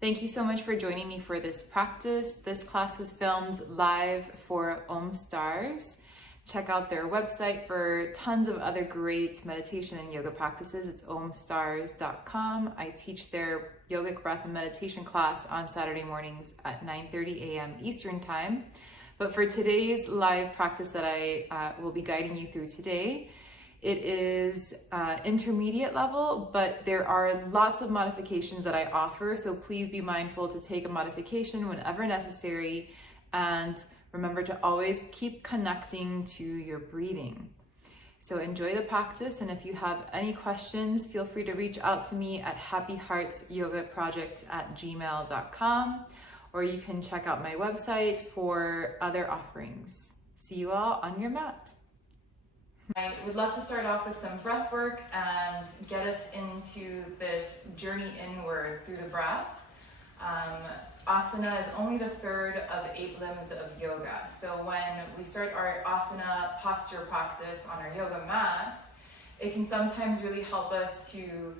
Thank you so much for joining me for this practice. This class was filmed live for Omstars. Check out their website for tons of other great meditation and yoga practices. It's omstars.com. I teach their yogic breath and meditation class on Saturday mornings at 9:30 a.m. Eastern Time. But for today's live practice that I will be guiding you through today, it is intermediate level, but there are lots of modifications that I offer, so please be mindful to take a modification whenever necessary, and remember to always keep connecting to your breathing. So enjoy the practice, and if you have any questions, feel free to reach out to me at happyheartsyogaproject@gmail.com, or you can check out my website for other offerings. See you all on your mat. I would love to start off with some breath work and get us into this journey inward through the breath. Asana is only the third of 8 limbs of yoga. So when we start our asana posture practice on our yoga mat, it can sometimes really help us to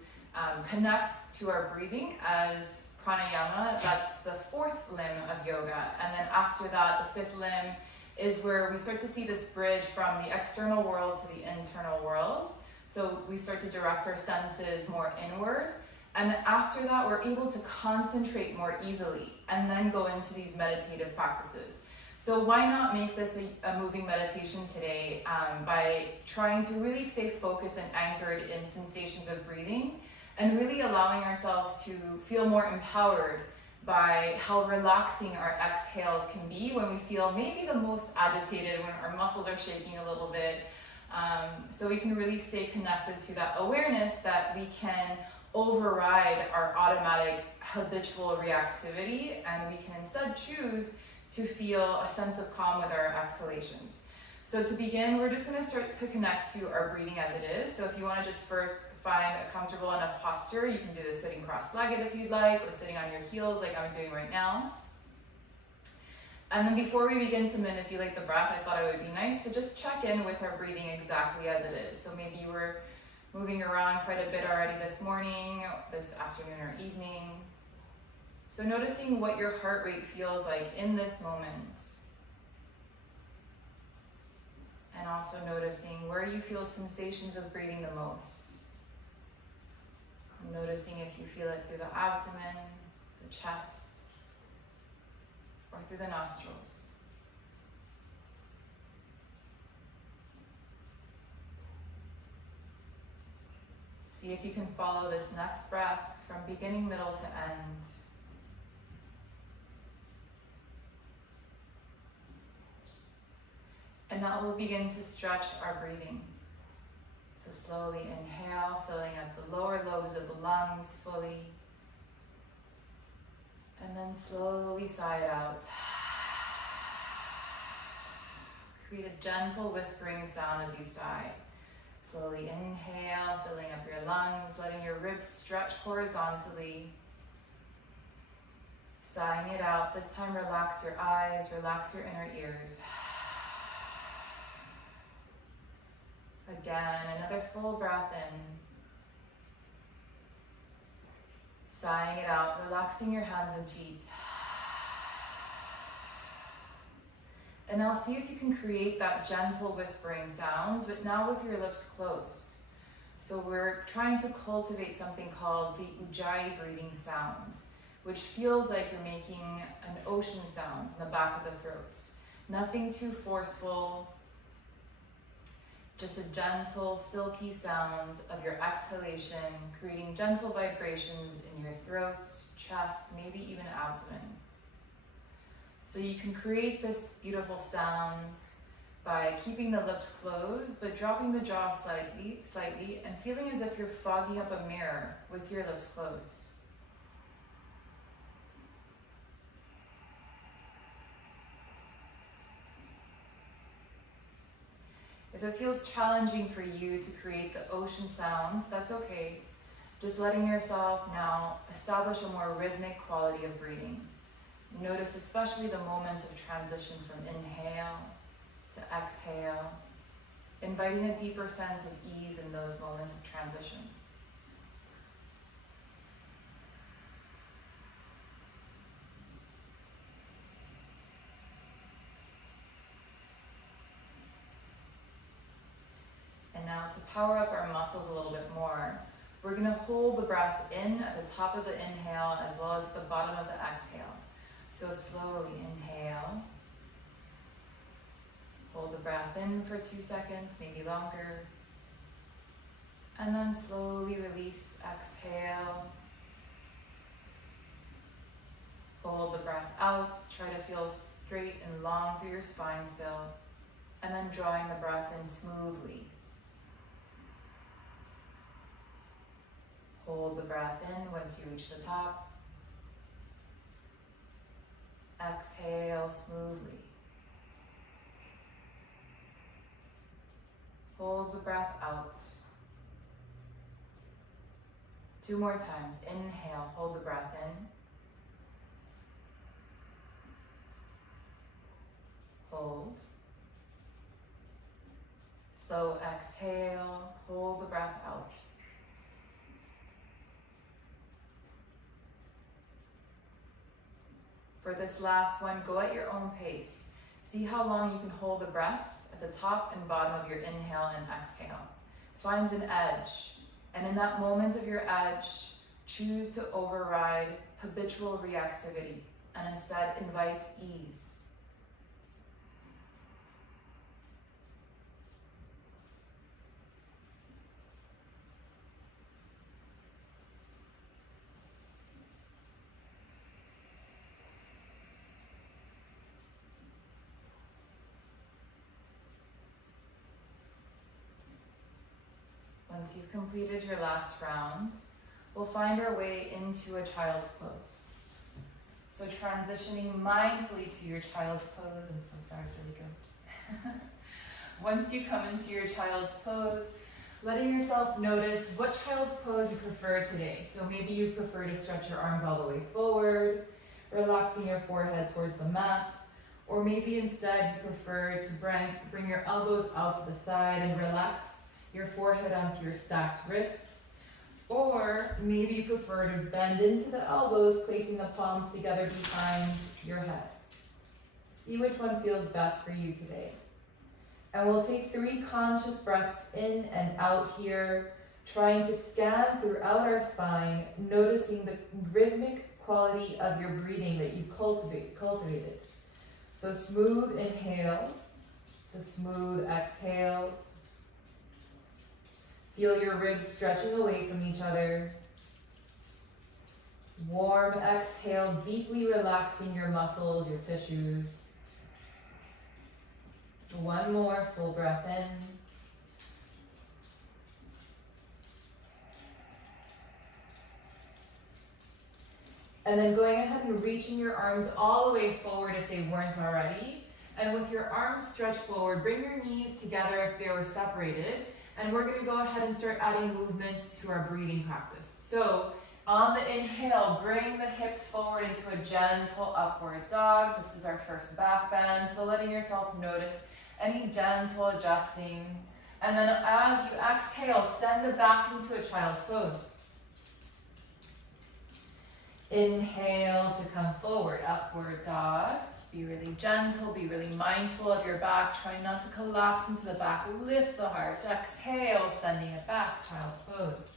connect to our breathing as pranayama. That's the 4th limb of yoga. And then after that, the 5th limb is where we start to see this bridge from the external world to the internal world. So we start to direct our senses more inward. And after that, we're able to concentrate more easily and then go into these meditative practices. So why not make this a moving meditation today by trying to really stay focused and anchored in sensations of breathing and really allowing ourselves to feel more empowered by how relaxing our exhales can be when we feel maybe the most agitated, when our muscles are shaking a little bit. So we can really stay connected to that awareness that we can override our automatic habitual reactivity, and we can instead choose to feel a sense of calm with our exhalations. So to begin, we're just going to start to connect to our breathing as it is. So if you want to just first find a comfortable enough posture, you can do this sitting cross-legged if you'd like, or sitting on your heels like I'm doing right now. And then before we begin to manipulate the breath, I thought it would be nice to just check in with our breathing exactly as it is. So maybe you were moving around quite a bit already this morning, this afternoon or evening. So noticing what your heart rate feels like in this moment. And also noticing where you feel sensations of breathing the most. Noticing if you feel it through the abdomen, the chest, or through the nostrils. See if you can follow this next breath from beginning, middle to end. And now we'll begin to stretch our breathing. So slowly inhale, filling up the lower lobes of the lungs fully. And then slowly sigh it out. Create a gentle whispering sound as you sigh. Slowly inhale, filling up your lungs, letting your ribs stretch horizontally. Sighing it out. This time relax your eyes, relax your inner ears. Again, another full breath in. Sighing it out, relaxing your hands and feet. And now see if you can create that gentle whispering sound, but now with your lips closed. So we're trying to cultivate something called the Ujjayi breathing sound, which feels like you're making an ocean sound in the back of the throat. Nothing too forceful. Just a gentle, silky sound of your exhalation, creating gentle vibrations in your throat, chest, maybe even abdomen. So you can create this beautiful sound by keeping the lips closed, but dropping the jaw slightly, and feeling as if you're fogging up a mirror with your lips closed. If it feels challenging for you to create the ocean sounds, that's okay. Just letting yourself now establish a more rhythmic quality of breathing. Notice especially the moments of transition from inhale to exhale, inviting a deeper sense of ease in those moments of transition. Now to power up our muscles a little bit more, we're going to hold the breath in at the top of the inhale as well as at the bottom of the exhale. So slowly inhale. Hold the breath in for 2 seconds, maybe longer. And then slowly release, exhale. Hold the breath out. Try to feel straight and long through your spine still. And then drawing the breath in smoothly. Hold the breath in once you reach the top. Exhale smoothly. Hold the breath out. 2 more times. Inhale, hold the breath in. Hold. Slow exhale, hold the breath out. For this last one, go at your own pace. See how long you can hold the breath at the top and bottom of your inhale and exhale. Find an edge, and in that moment of your edge, choose to override habitual reactivity and instead invite ease. Once you've completed your last round, we'll find our way into a child's pose. So transitioning mindfully to your child's pose, I'm so sorry for the goat. Once you come into your child's pose, letting yourself notice what child's pose you prefer today. So maybe you prefer to stretch your arms all the way forward, relaxing your forehead towards the mat, or maybe instead you prefer to bring your elbows out to the side and relax your forehead onto your stacked wrists, or maybe you prefer to bend into the elbows, placing the palms together behind your head. See which one feels best for you today. And we'll take 3 conscious breaths in and out here, trying to scan throughout our spine, noticing the rhythmic quality of your breathing that you've cultivated. So smooth inhales to smooth exhales. Feel your ribs stretching away from each other. Warm exhale, deeply relaxing your muscles, your tissues. 1 more, full breath in. And then going ahead and reaching your arms all the way forward if they weren't already. And with your arms stretched forward, bring your knees together if they were separated. And we're going to go ahead and start adding movement to our breathing practice. So on the inhale, bring the hips forward into a gentle upward dog. This is our first back bend. So letting yourself notice any gentle adjusting. And then as you exhale, send it back into a child's pose. Inhale to come forward, upward dog. Be really gentle, be really mindful of your back. Try not to collapse into the back. Lift the heart. Exhale, sending it back, child's pose.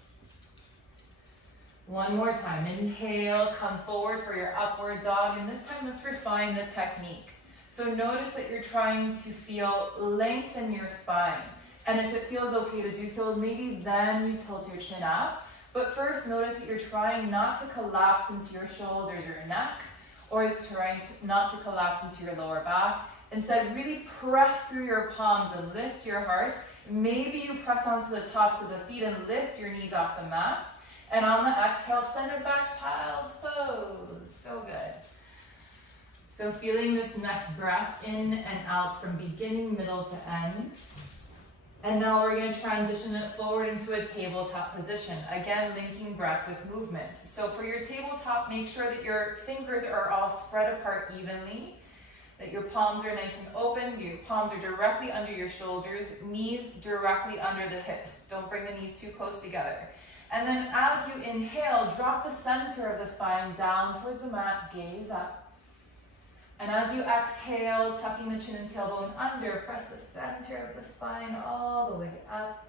1 more time. Inhale, come forward for your upward dog. And this time, let's refine the technique. So notice that you're trying to feel length in your spine. And if it feels okay to do so, maybe then you tilt your chin up. But first, notice that you're trying not to collapse into your shoulders or your neck, or trying not to collapse into your lower back. Instead, really press through your palms and lift your heart. Maybe you press onto the tops of the feet and lift your knees off the mat. And on the exhale, send it back, child's pose. So good. So feeling this next breath in and out from beginning, middle to end. And now we're going to transition it forward into a tabletop position. Again, linking breath with movement. So for your tabletop, make sure that your fingers are all spread apart evenly, that your palms are nice and open, your palms are directly under your shoulders, knees directly under the hips. Don't bring the knees too close together. And then as you inhale, drop the center of the spine down towards the mat, gaze up. And as you exhale, tucking the chin and tailbone under, press the center of the spine all the way up.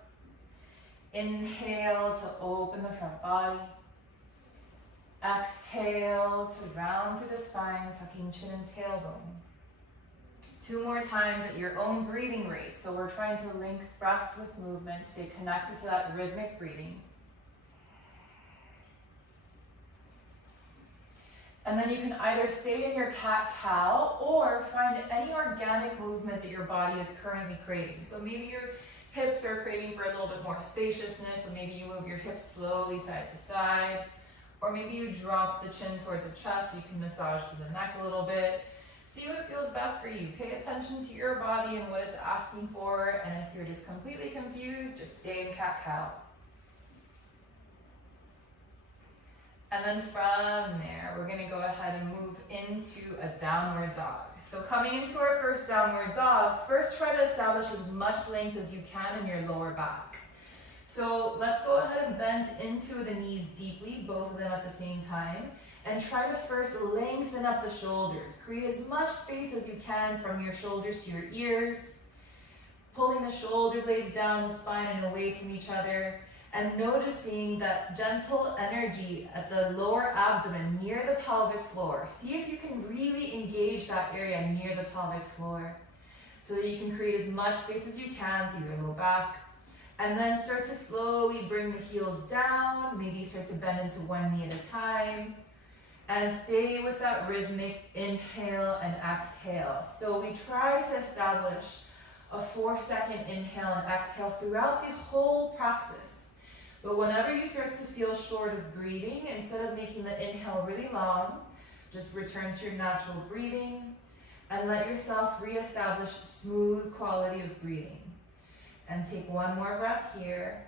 Inhale to open the front body. Exhale to round through the spine, tucking chin and tailbone. 2 more times at your own breathing rate. So we're trying to link breath with movement, stay connected to that rhythmic breathing. And then you can either stay in your cat-cow or find any organic movement that your body is currently craving. So maybe your hips are craving for a little bit more spaciousness, so maybe you move your hips slowly side to side. Or maybe you drop the chin towards the chest so you can massage through the neck a little bit. See what feels best for you. Pay attention to your body and what it's asking for. And if you're just completely confused, just stay in cat-cow. And then from there, we're gonna go ahead and move into a downward dog. So coming into our first downward dog, first try to establish as much length as you can in your lower back. So let's go ahead and bend into the knees deeply, both of them at the same time, and try to first lengthen up the shoulders. Create as much space as you can from your shoulders to your ears, pulling the shoulder blades down the spine and away from each other, and noticing that gentle energy at the lower abdomen near the pelvic floor. See if you can really engage that area near the pelvic floor so that you can create as much space as you can through your low back. And then start to slowly bring the heels down, maybe start to bend into one knee at a time. And stay with that rhythmic inhale and exhale. So we try to establish a 4-second inhale and exhale throughout the whole practice. But whenever you start to feel short of breathing, instead of making the inhale really long, just return to your natural breathing and let yourself reestablish smooth quality of breathing. And take one more breath here.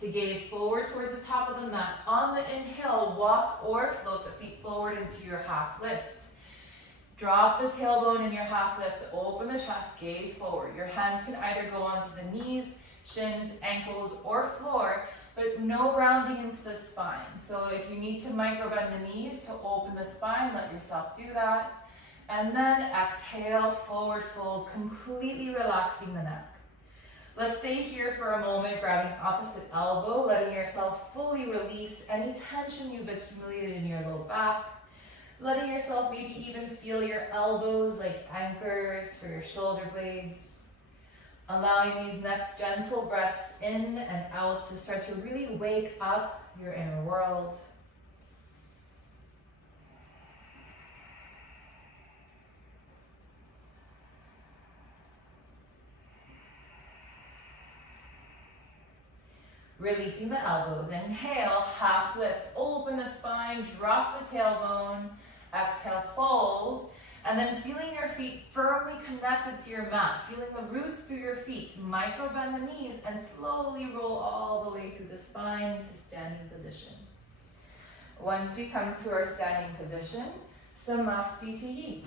To gaze forward towards the top of the mat. On the inhale, walk or float the feet forward into your half lift. Drop the tailbone in your half lift, open the chest, gaze forward. Your hands can either go onto the knees, shins, ankles, or floor, but no rounding into the spine. So if you need to micro bend the knees to open the spine, let yourself do that. And then exhale, forward fold, completely relaxing the neck. Let's stay here for a moment, grabbing opposite elbow, letting yourself fully release any tension you've accumulated in your low back. Letting yourself maybe even feel your elbows like anchors for your shoulder blades. Allowing these next gentle breaths in and out to start to really wake up your inner world. Releasing the elbows. Inhale, half lift, open the spine, drop the tailbone. Exhale, fold. And then feeling your feet firmly connected to your mat, feeling the roots through your feet, micro bend the knees and slowly roll all the way through the spine into standing position. Once we come to our standing position, Samastitihi.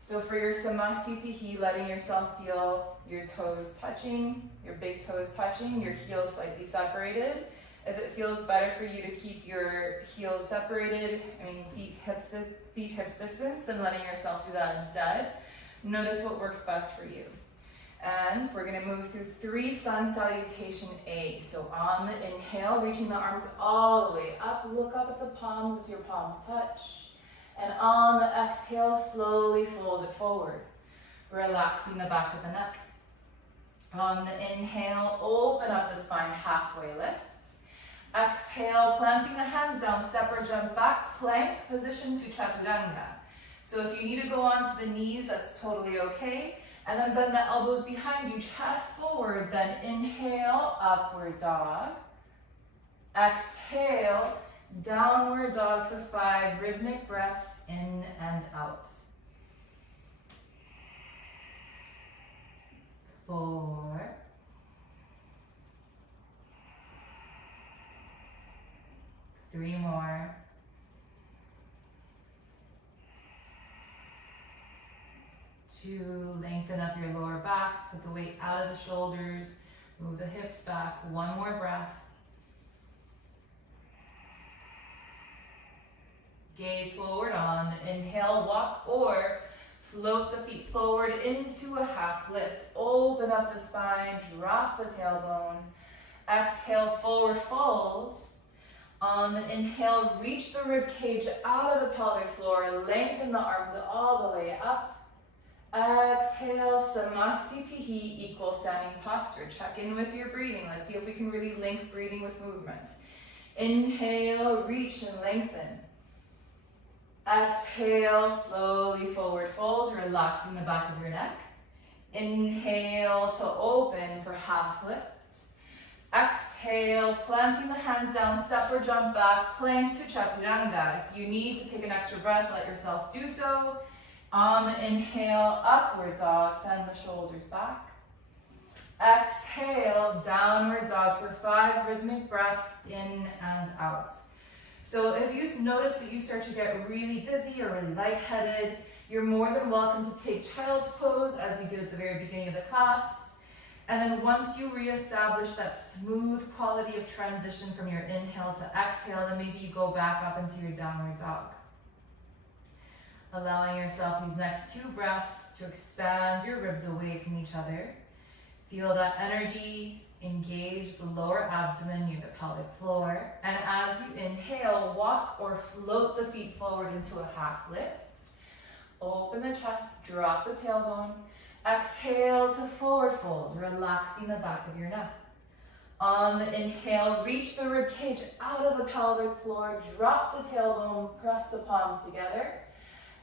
So for your Samastitihi, letting yourself feel your toes touching, your big toes touching, your heels slightly separated. If it feels better for you to keep your heels separated, feet hips distance, then letting yourself do that instead. Notice what works best for you. And we're gonna move through 3 sun salutation A. So on the inhale, reaching the arms all the way up, look up at the palms as your palms touch. And on the exhale, slowly fold it forward, relaxing the back of the neck. On the inhale, open up the spine, halfway lift. Exhale, planting the hands down, step or jump back, plank position to Chaturanga. So if you need to go onto the knees, that's totally okay. And then bend the elbows behind you, chest forward, then inhale, upward dog. Exhale, downward dog for 5 rhythmic breaths in and out. 4. 3 more. 2, lengthen up your lower back, put the weight out of the shoulders, move the hips back. 1 more breath. Gaze forward on, inhale, walk or Float the feet forward into a half lift. Open up the spine, drop the tailbone. Exhale, forward fold. On the inhale, reach the rib cage out of the pelvic floor. Lengthen the arms all the way up. Exhale, Samasthiti, equal standing posture. Check in with your breathing. Let's see if we can really link breathing with movements. Inhale, reach and lengthen. Exhale, slowly forward fold, relaxing the back of your neck. Inhale to open for half lift. Exhale, planting the hands down, step or jump back, plank to chaturanga. If you need to take an extra breath, let yourself do so. On the inhale, upward dog, send the shoulders back. Exhale, downward dog for 5 rhythmic breaths in and out. So if you notice that you start to get really dizzy or really lightheaded, you're more than welcome to take child's pose as we did at the very beginning of the class. And then once you reestablish that smooth quality of transition from your inhale to exhale, then maybe you go back up into your downward dog. Allowing yourself these next 2 breaths to expand your ribs away from each other. Feel that energy engage the lower abdomen near the pelvic floor. And as you inhale, walk or float the feet forward into a half lift. Open the chest, drop the tailbone. Exhale to forward fold, relaxing the back of your neck. On the inhale, reach the rib cage out of the pelvic floor, drop the tailbone, press the palms together.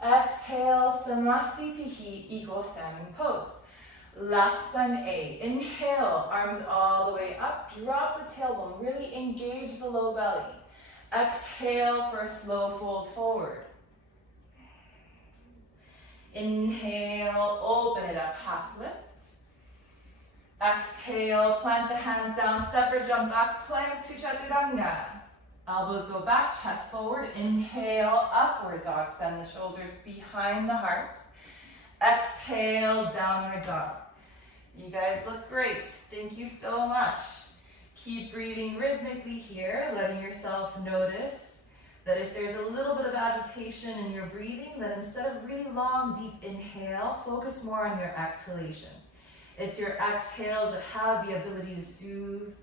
Exhale, Samasthiti, equal standing pose. Last sun A. Inhale, arms all the way up, drop the tailbone, really engage the low belly. Exhale for a slow fold forward. Inhale, open it up, half lift. Exhale, plant the hands down, step or jump back, plank to chaturanga. Elbows go back, chest forward. Inhale, upward dog, send the shoulders behind the heart. Exhale, downward dog. You guys look great. Thank you so much. Keep breathing rhythmically here, letting yourself notice that if there's a little bit of agitation in your breathing, then instead of really long, deep inhale, focus more on your exhalation. It's your exhales that have the ability to soothe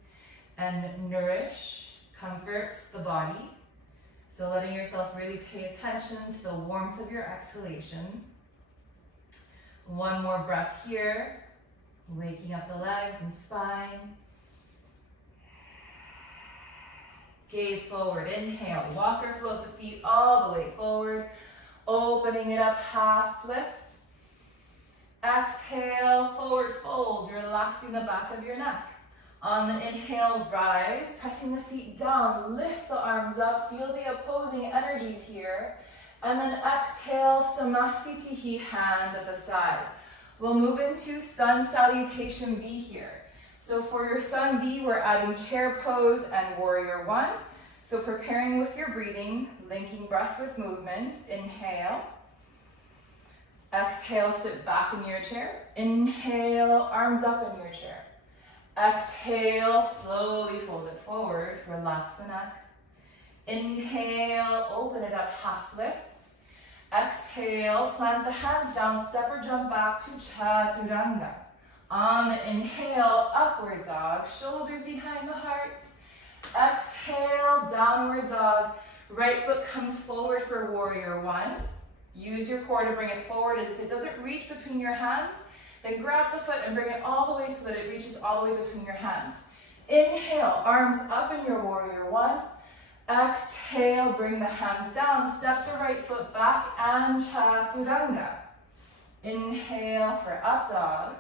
and nourish, comfort the body. So letting yourself really pay attention to the warmth of your exhalation. One more breath here, waking up the legs and spine. Gaze forward, inhale, walk or float the feet all the way forward, opening it up, half lift. Exhale, forward fold, relaxing the back of your neck. On the inhale, rise, pressing the feet down, lift the arms up, feel the opposing energies here. And then exhale, Samasthiti, hands at the side. We'll move into sun salutation B here. So for your sun B, we're adding chair pose and warrior 1. So preparing with your breathing, linking breath with movement. Inhale. Exhale, sit back in your chair. Inhale, arms up in your chair. Exhale, slowly fold it forward, relax the neck. Inhale, open it up, half lift. Exhale, plant the hands down, step or jump back to chaturanga. On the inhale, upward dog, shoulders behind the heart. Exhale, downward dog. Right foot comes forward for warrior 1. Use your core to bring it forward. If it doesn't reach between your hands, then grab the foot and bring it all the way so that it reaches all the way between your hands. Inhale, arms up in your warrior 1. Exhale, bring the hands down, step the right foot back and chaturanga. Inhale for up dog.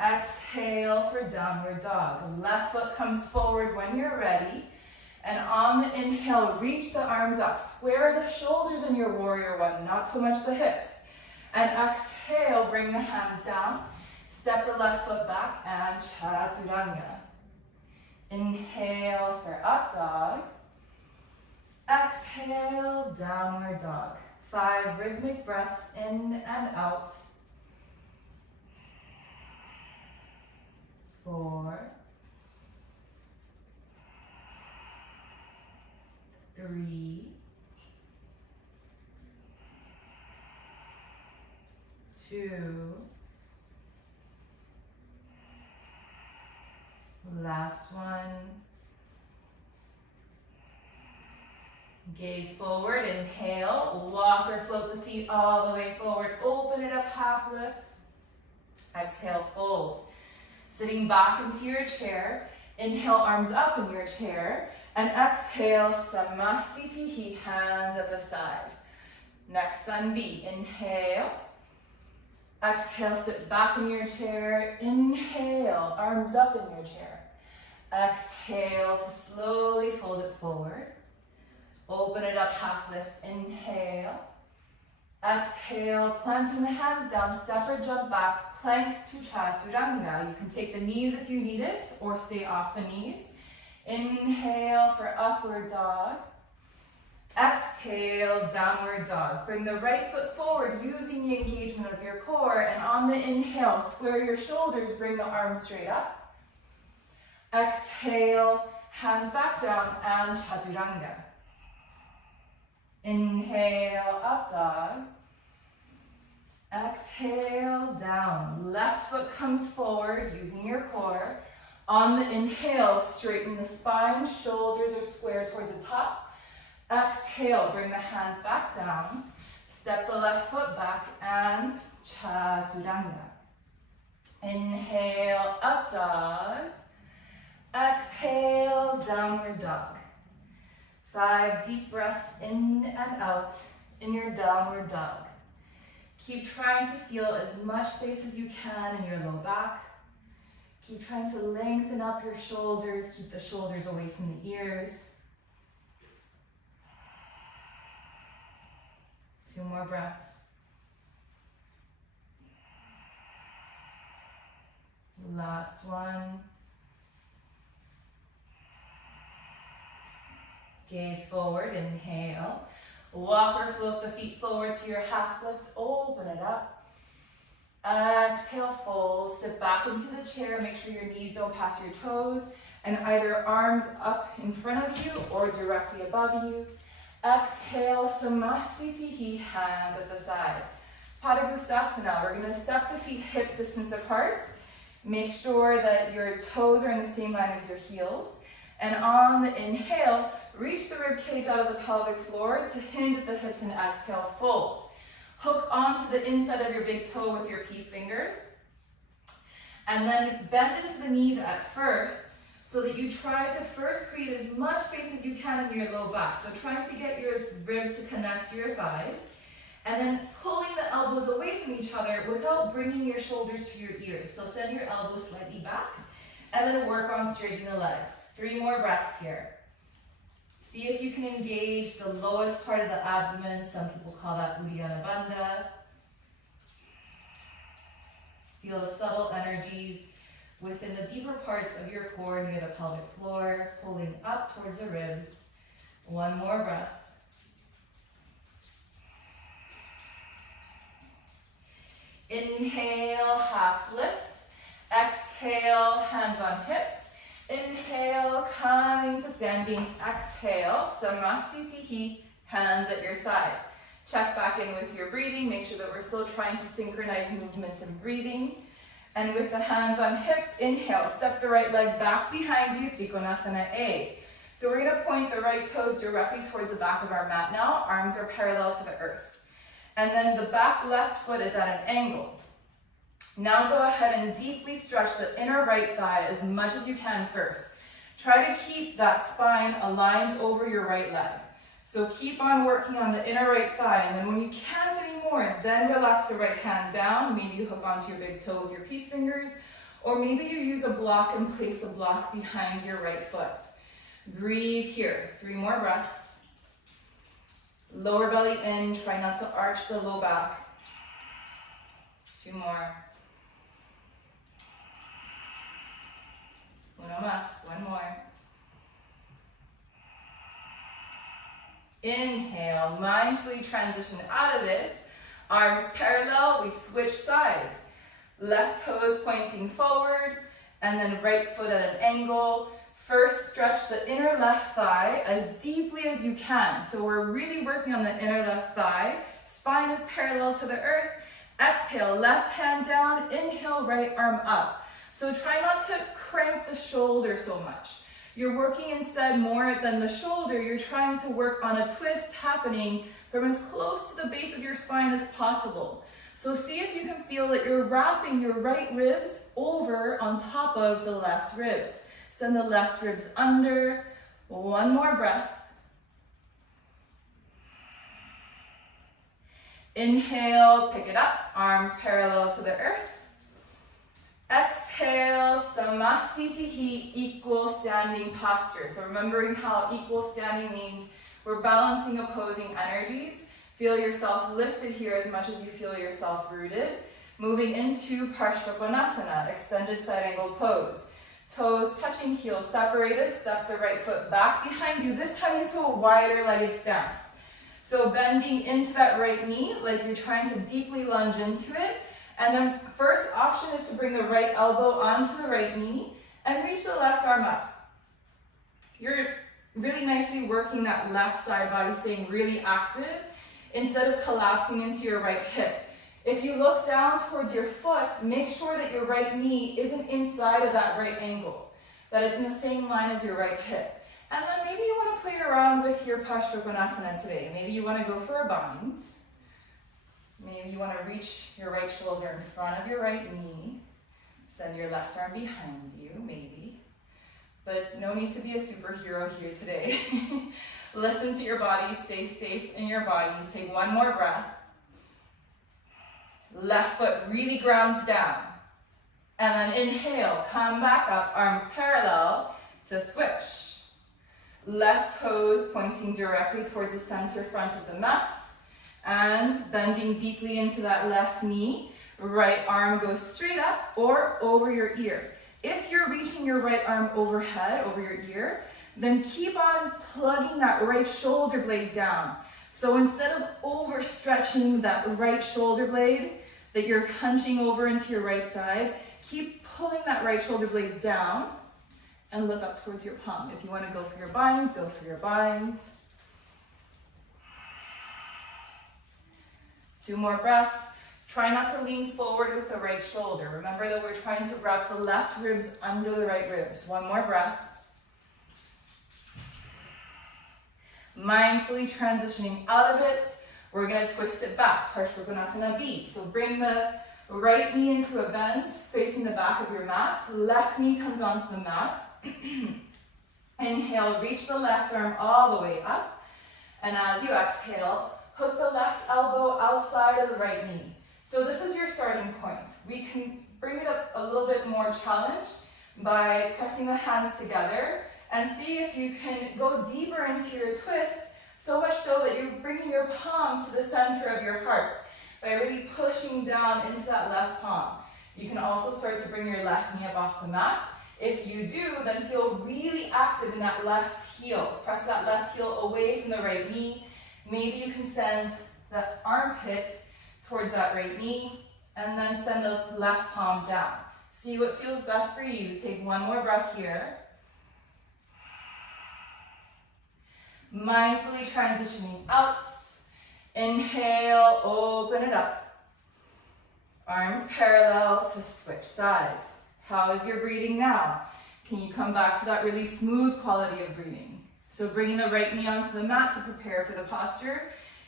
Exhale for downward dog. Left foot comes forward when you're ready. And on the inhale, reach the arms up. Square the shoulders in your warrior 1, not so much the hips. And exhale, bring the hands down. Step the left foot back and chaturanga. Inhale for up dog. Exhale, downward dog. 5 rhythmic breaths in and out. 4, 3, 2. Last one. Gaze forward, inhale, walk or float the feet all the way forward, open it up, half lift. Exhale, fold. Sitting back into your chair, inhale, arms up in your chair, and exhale, Samastitihi, hands at the side. Next, Sun B, inhale. Exhale, sit back in your chair, inhale, arms up in your chair. Exhale to slowly fold it forward. Open it up, half lift, inhale. Exhale, planting the hands down, step or jump back, plank to chaturanga. You can take the knees if you need it, or stay off the knees. Inhale for upward dog. Exhale, downward dog. Bring the right foot forward using the engagement of your core, and on the inhale, square your shoulders, bring the arms straight up. Exhale, hands back down, and chaturanga. Inhale, up dog. Exhale, down. Left foot comes forward using your core. On the inhale, straighten the spine, shoulders are square towards the top. Exhale, bring the hands back down. Step the left foot back and chaturanga. Inhale, up dog. Exhale, downward dog. 5 deep breaths in and out in your downward dog. Keep trying to feel as much space as you can in your low back. Keep trying to lengthen up your shoulders, keep the shoulders away from the ears. 2 more breaths. Last one. Gaze forward, inhale. Walk or float the feet forward to your half lift, open it up. Exhale, fold, sit back into the chair, make sure your knees don't pass your toes, and either arms up in front of you or directly above you. Exhale, Samastitihi, hands at the side. Padangusthasana, we're gonna step the feet hips distance apart. Make sure that your toes are in the same line as your heels. And on the inhale, reach the rib cage out of the pelvic floor to hinge at the hips and exhale, fold. Hook onto the inside of your big toe with your peace fingers. And then bend into the knees at first so that you try to first create as much space as you can in your low back. So trying to get your ribs to connect to your thighs. And then pulling the elbows away from each other without bringing your shoulders to your ears. So send your elbows slightly back and then work on straightening the legs. 3 more breaths here. See if you can engage the lowest part of the abdomen. Some people call that Uddiyana Bandha. Feel the subtle energies within the deeper parts of your core near the pelvic floor, pulling up towards the ribs. 1 more breath. Inhale, half lifts. Exhale, hands on hips. Inhale, coming to standing. Exhale, Samastitihi, hands at your side. Check back in with your breathing. Make sure that we're still trying to synchronize movements and breathing. And with the hands on hips, inhale, step the right leg back behind you, Trikonasana A. So we're gonna point the right toes directly towards the back of our mat now. Arms are parallel to the earth. And then the back left foot is at an angle. Now go ahead and deeply stretch the inner right thigh as much as you can first. Try to keep that spine aligned over your right leg. So keep on working on the inner right thigh, and then when you can't anymore, then relax the right hand down. Maybe you hook onto your big toe with your peace fingers, or maybe you use a block and place the block behind your right foot. Breathe here. 3 more breaths. Lower belly in, try not to arch the low back. 2 more. Uno más, 1 more. Inhale, mindfully transition out of it. Arms parallel, we switch sides. Left toes pointing forward, and then right foot at an angle. First, stretch the inner left thigh as deeply as you can. So we're really working on the inner left thigh. Spine is parallel to the earth. Exhale, left hand down, inhale, right arm up. So try not to crank the shoulder so much. You're working instead more than the shoulder. You're trying to work on a twist happening from as close to the base of your spine as possible. So see if you can feel that you're wrapping your right ribs over on top of the left ribs. Send the left ribs under. One more breath. Inhale, pick it up, arms parallel to the earth. Exhale, Samastitihi, equal standing posture. So remembering how equal standing means we're balancing opposing energies. Feel yourself lifted here as much as you feel yourself rooted. Moving into Parshvakonasana, extended side angle pose. Toes touching, heels separated. Step the right foot back behind you, this time into a wider legged stance. So bending into that right knee like you're trying to deeply lunge into it. And then first option is to bring the right elbow onto the right knee and reach the left arm up. You're really nicely working that left side body, staying really active instead of collapsing into your right hip. If you look down towards your foot, make sure that your right knee isn't inside of that right angle, that it's in the same line as your right hip. And then maybe you want to play around with your Parshvakonasana today. Maybe you want to go for a bind. Maybe you want to reach your right shoulder in front of your right knee. Send your left arm behind you, maybe. But no need to be a superhero here today. Listen to your body, stay safe in your body. Take one more breath. Left foot really grounds down. And then inhale, come back up, arms parallel to switch. Left toes pointing directly towards the center front of the mat. And bending deeply into that left knee. Right arm goes straight up or over your ear. If you're reaching your right arm overhead, over your ear, then keep on plugging that right shoulder blade down. So instead of overstretching that right shoulder blade that you're hunching over into your right side, keep pulling that right shoulder blade down and look up towards your palm. If you want to go for your binds, go for your binds. 2 more breaths. Try not to lean forward with the right shoulder. Remember that we're trying to wrap the left ribs under the right ribs. 1 more breath. Mindfully transitioning out of it, we're going to twist it back, Parshvakonasana B. So bring the right knee into a bend, facing the back of your mat. Left knee comes onto the mat. Inhale, reach the left arm all the way up. And as you exhale, hook the left elbow outside of the right knee. So this is your starting point. We can bring it up a little bit more challenged by pressing the hands together and see if you can go deeper into your twist, so much so that you're bringing your palms to the center of your heart by really pushing down into that left palm. You can also start to bring your left knee up off the mat. If you do, then feel really active in that left heel. Press that left heel away from the right knee. Maybe you can send the armpit towards that right knee and then send the left palm down. See what feels best for you. Take 1 more breath here. Mindfully transitioning out. Inhale, open it up. Arms parallel to switch sides. How is your breathing now? Can you come back to that really smooth quality of breathing? So bringing the right knee onto the mat to prepare for the posture.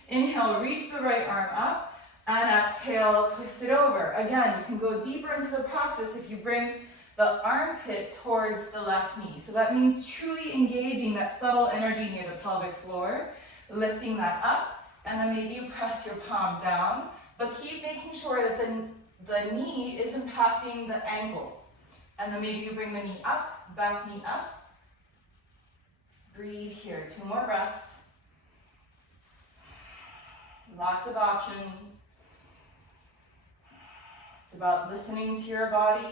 Inhale, reach the right arm up, and exhale, twist it over. Again, you can go deeper into the practice if you bring the armpit towards the left knee. So that means truly engaging that subtle energy near the pelvic floor, lifting that up, and then maybe you press your palm down, but keep making sure that the knee isn't passing the ankle. And then maybe you bring the knee up, back knee up. Breathe here, 2 more breaths. Lots of options. It's about listening to your body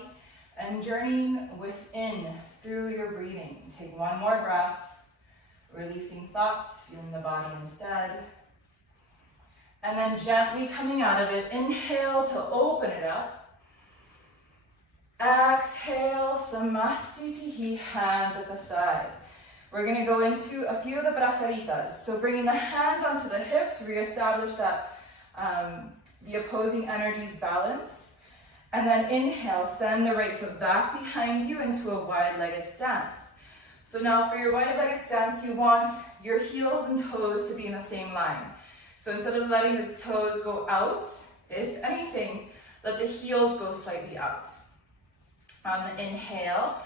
and journeying within through your breathing. Take 1 more breath, releasing thoughts, feeling the body instead. And then gently coming out of it, inhale to open it up. Exhale, Samastitihi, hands at the side. We're going to go into a few of the braceritas. So bringing the hands onto the hips, reestablish that the opposing energies balance. And then inhale, send the right foot back behind you into a wide-legged stance. So now for your wide-legged stance, you want your heels and toes to be in the same line. So instead of letting the toes go out, if anything, let the heels go slightly out. On the inhale,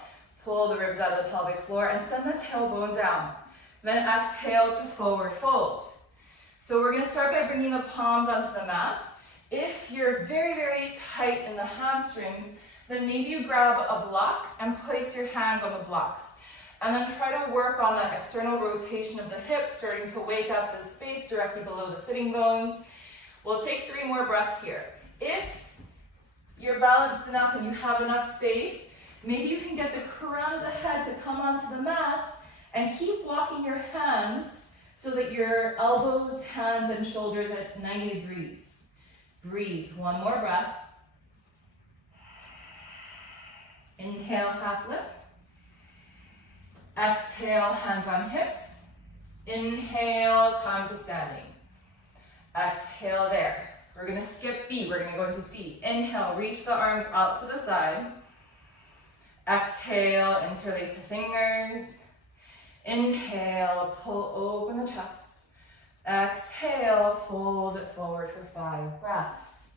pull the ribs out of the pelvic floor and send the tailbone down. Then exhale to forward fold. So we're going to start by bringing the palms onto the mat. If you're very, very tight in the hamstrings, then maybe you grab a block and place your hands on the blocks. And then try to work on that external rotation of the hips, starting to wake up the space directly below the sitting bones. We'll take 3 more breaths here. If you're balanced enough and you have enough space, maybe you can get the crown of the head to come onto the mat and keep walking your hands so that your elbows, hands, and shoulders are at 90 degrees. Breathe. 1 more breath. Inhale, half lift. Exhale, hands on hips. Inhale, come to standing. Exhale there. We're going to skip B. We're going to go into C. Inhale, reach the arms out to the side. Exhale, interlace the fingers. Inhale, pull open the chest. Exhale, fold it forward for 5 breaths.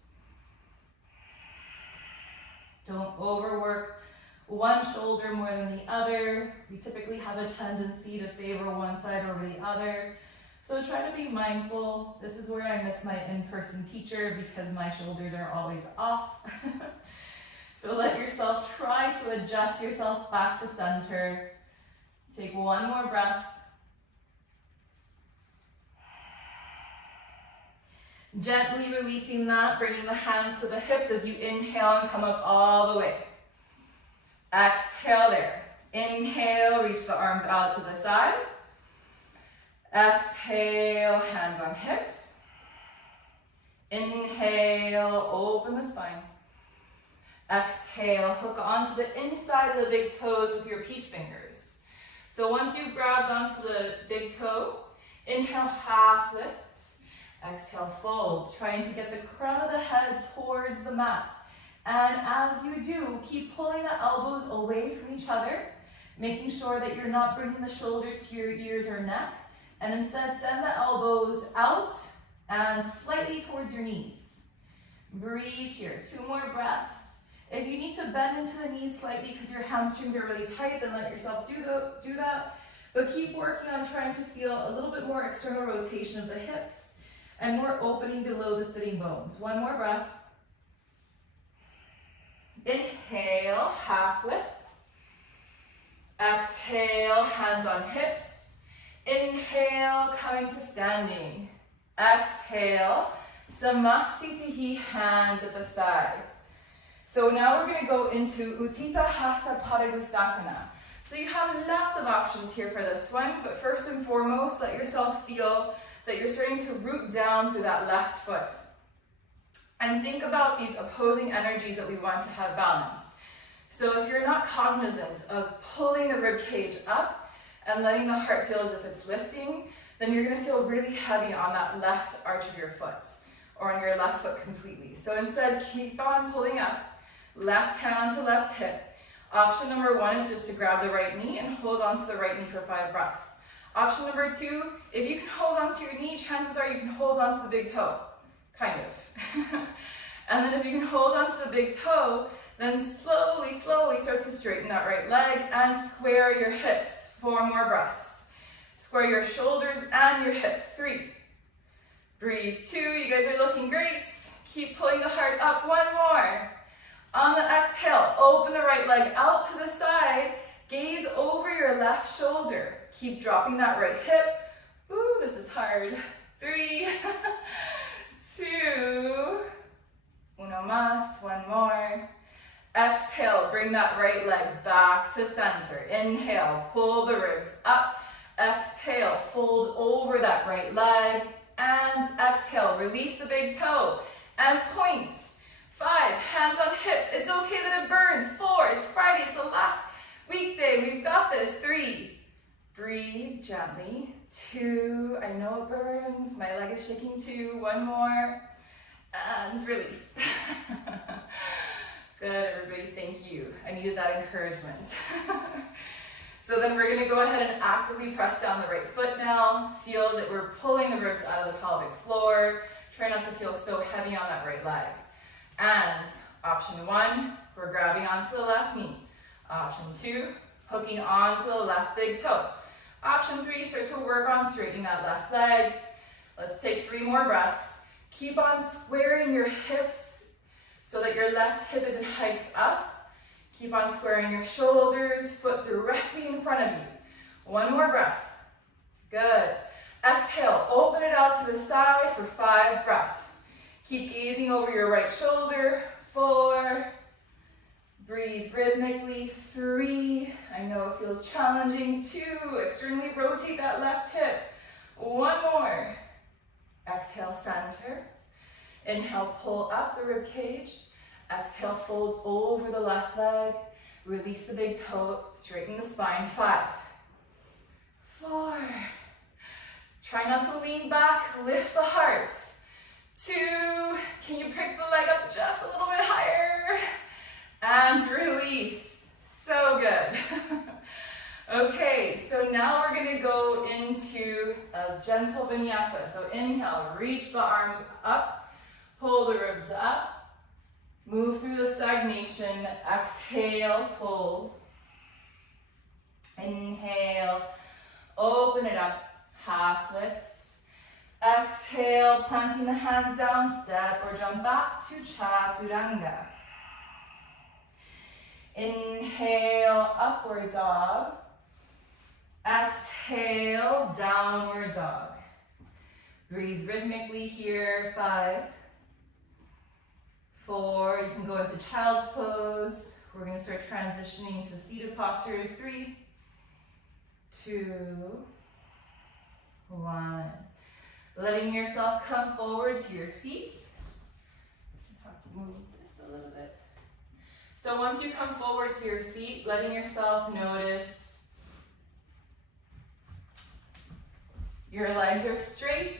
Don't overwork one shoulder more than the other. We typically have a tendency to favor one side over the other. So try to be mindful. This is where I miss my in-person teacher because my shoulders are always off. So let yourself try to adjust yourself back to center. Take 1 more breath. Gently releasing that, bringing the hands to the hips as you inhale and come up all the way. Exhale there. Inhale, reach the arms out to the side. Exhale, hands on hips. Inhale, open the spine. Exhale, hook onto the inside of the big toes with your peace fingers. So once you've grabbed onto the big toe, inhale, half lift. Exhale, fold, trying to get the crown of the head towards the mat. And as you do, keep pulling the elbows away from each other, making sure that you're not bringing the shoulders to your ears or neck, and instead send the elbows out and slightly towards your knees. Breathe here, 2 more breaths. If you need to bend into the knees slightly because your hamstrings are really tight, then let yourself do that. But keep working on trying to feel a little bit more external rotation of the hips and more opening below the sitting bones. 1 more breath. Inhale, half lift. Exhale, hands on hips. Inhale, coming to standing. Exhale, Samasthiti, hands at the side. So now we're going to go into Utthita Hasta Padangusthasana. So you have lots of options here for this one, but first and foremost, let yourself feel that you're starting to root down through that left foot. And think about these opposing energies that we want to have balanced. So if you're not cognizant of pulling the rib cage up and letting the heart feel as if it's lifting, then you're going to feel really heavy on that left arch of your foot or on your left foot completely. So instead, keep on pulling up, left hand onto left hip. Option number 1 is just to grab the right knee and hold onto the right knee for 5 breaths. Option number 2, if you can hold onto your knee, chances are you can hold onto the big toe. Kind of. And then if you can hold onto the big toe, then slowly start to straighten that right leg and square your hips. 4 more breaths. Square your shoulders and your hips. 3. Breathe. 2. You guys are looking great. Keep pulling the heart up. 1 more. On the exhale, open the right leg out to the side. Gaze over your left shoulder. Keep dropping that right hip. Ooh, this is hard. 3, 2, uno más, 1 more. Exhale, bring that right leg back to center. Inhale, pull the ribs up. Exhale, fold over that right leg. And exhale, release the big toe. And point. 5, hands on hips. It's okay that it burns. 4, it's Friday, it's the last weekday. We've got this. 3, breathe gently. 2, I know it burns. My leg is shaking too. 1 more. and release. Good, everybody, thank you. I needed that encouragement. So then we're gonna go ahead and actively press down the right foot now. Feel that we're pulling the ribs out of the pelvic floor. Try not to feel so heavy on that right leg. And option 1, we're grabbing onto the left knee. Option 2, hooking onto the left big toe. Option 3, start to work on straightening that left leg. Let's take 3 more breaths. Keep on squaring your hips so that your left hip isn't hiked up. Keep on squaring your shoulders, foot directly in front of you. 1 more breath. Good. Exhale, open it out to the side for 5 breaths. Keep gazing over your right shoulder. 4. Breathe rhythmically. 3. I know it feels challenging. 2. Externally rotate that left hip. 1 more. Exhale, center. Inhale, pull up the rib cage. Exhale, fold over the left leg. Release the big toe, straighten the spine. 5. 4. Try not to lean back, lift the heart. 2. Can you pick the leg up just a little bit higher? And release. So good. Okay, so now we're gonna go into a gentle vinyasa. So inhale, reach the arms up, pull the ribs up, move through the stagnation. Exhale, fold. Inhale, open it up, half lifts. Exhale, planting the hands down, step or jump back to chaturanga. Inhale, upward dog. Exhale, downward dog. Breathe rhythmically here. 5. 4. You can go into child's pose. We're going to start transitioning to seated postures. 3, 2, 1. Letting yourself come forward to your seat. You have to move this a little bit. So once you come forward to your seat, letting yourself notice your legs are straight.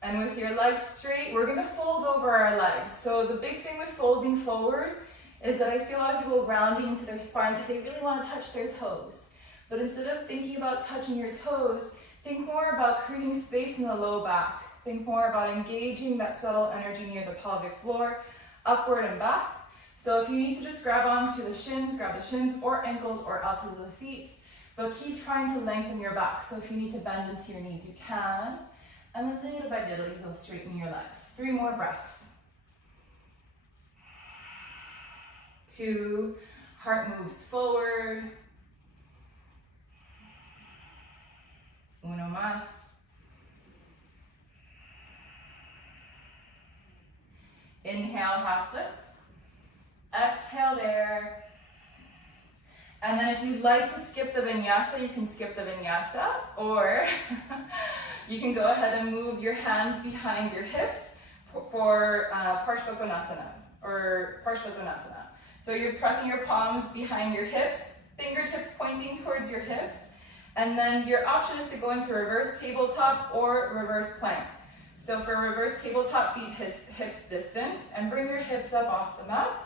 And with your legs straight, we're gonna fold over our legs. So the big thing with folding forward is that I see a lot of people rounding into their spine because they really want to touch their toes. But instead of thinking about touching your toes, think more about creating space in the low back. Think more about engaging that subtle energy near the pelvic floor, upward and back. So if you need to just grab onto the shins, grab the shins or ankles or out to the feet, but keep trying to lengthen your back. So if you need to bend into your knees, you can. And then little by little, you go straighten your legs. 3 more breaths. 2, heart moves forward. 1 más. Inhale, half lift. Exhale there. And then if you'd like to skip the vinyasa, you can skip the vinyasa, or you can go ahead and move your hands behind your hips for Parshvottanasana or Parshvottanasana. So you're pressing your palms behind your hips, fingertips pointing towards your hips, and then your option is to go into reverse tabletop or reverse plank. So for reverse tabletop, feet hips distance, and bring your hips up off the mat.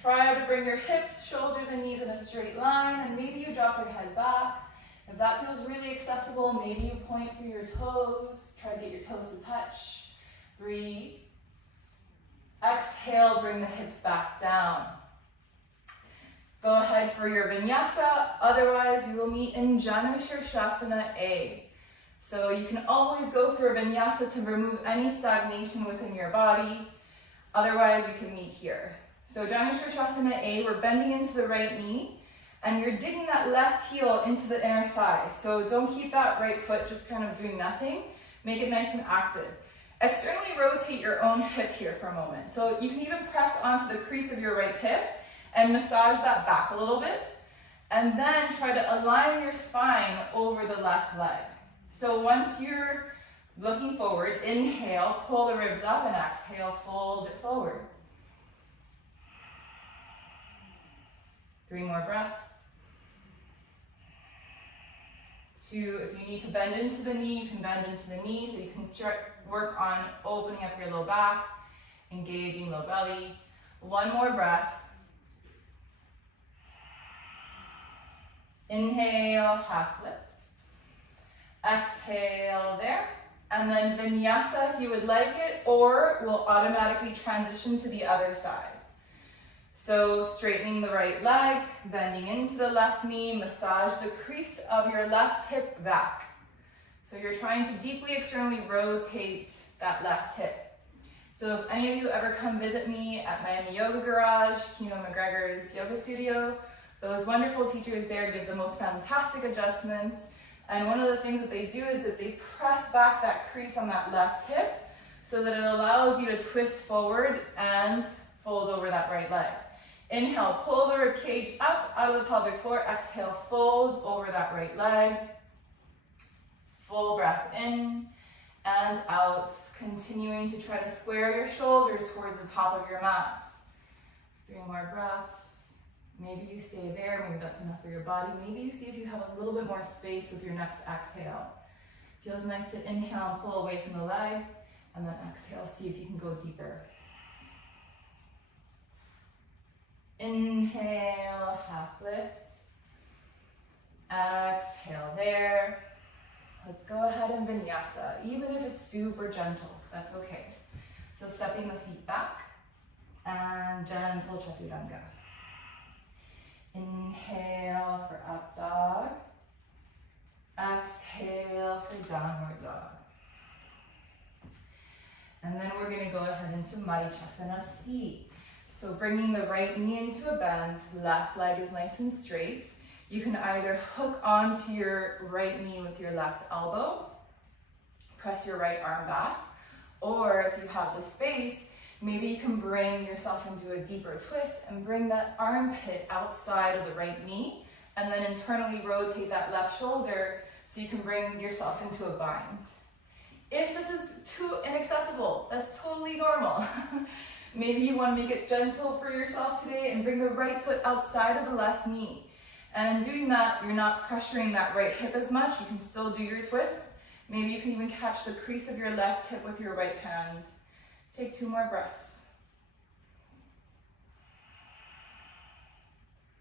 Try to bring your hips, shoulders, and knees in a straight line, and maybe you drop your head back. If that feels really accessible, maybe you point through your toes. Try to get your toes to touch. Breathe. Exhale, bring the hips back down. Go ahead for your vinyasa. Otherwise, you will meet in Janushirshasana A. So you can always go through a vinyasa to remove any stagnation within your body. Otherwise, you can meet here. So Janushirshasana A, we're bending into the right knee, and you're digging that left heel into the inner thigh. So don't keep that right foot just kind of doing nothing. Make it nice and active. Externally rotate your own hip here for a moment. So you can even press onto the crease of your right hip and massage that back a little bit. And then try to align your spine over the left leg. So once you're looking forward, inhale, pull the ribs up, and exhale, fold it forward. 3 more breaths. if you need to bend into the knee, you can bend into the knee, so you can work on opening up your low back, engaging low belly. One more breath. Inhale, half lift. Exhale there. And then vinyasa if you would like it, or we'll automatically transition to the other side. So straightening the right leg, bending into the left knee, massage the crease of your left hip back. So you're trying to deeply externally rotate that left hip. So if any of you ever come visit me at Miami Yoga Garage, Keno McGregor's yoga studio, those wonderful teachers there give the most fantastic adjustments. And one of the things that they do is that they press back that crease on that left hip so that it allows you to twist forward and fold over that right leg. Inhale, pull the rib cage up out of the pelvic floor. Exhale, fold over that right leg. Full breath in and out, continuing to try to square your shoulders towards the top of your mat. 3 more breaths. Maybe you stay there, maybe that's enough for your body. Maybe you see if you have a little bit more space with your next exhale. Feels nice to inhale and pull away from the leg, and then exhale, see if you can go deeper. Inhale, half lift. Exhale there. Let's go ahead and vinyasa, even if it's super gentle, that's okay. So stepping the feet back and gentle chaturanga. Inhale for up dog. Exhale for downward dog. And then we're going to go ahead into Marichyasana C. So bringing the right knee into a bend, left leg is nice and straight. You can either hook onto your right knee with your left elbow, press your right arm back, or if you have the space, maybe you can bring yourself into a deeper twist and bring that armpit outside of the right knee, and then internally rotate that left shoulder so you can bring yourself into a bind. If this is too inaccessible, that's totally normal. Maybe you want to make it gentle for yourself today and bring the right foot outside of the left knee. And in doing that, you're not pressuring that right hip as much. You can still do your twists. Maybe you can even catch the crease of your left hip with your right hand. Take 2 more breaths.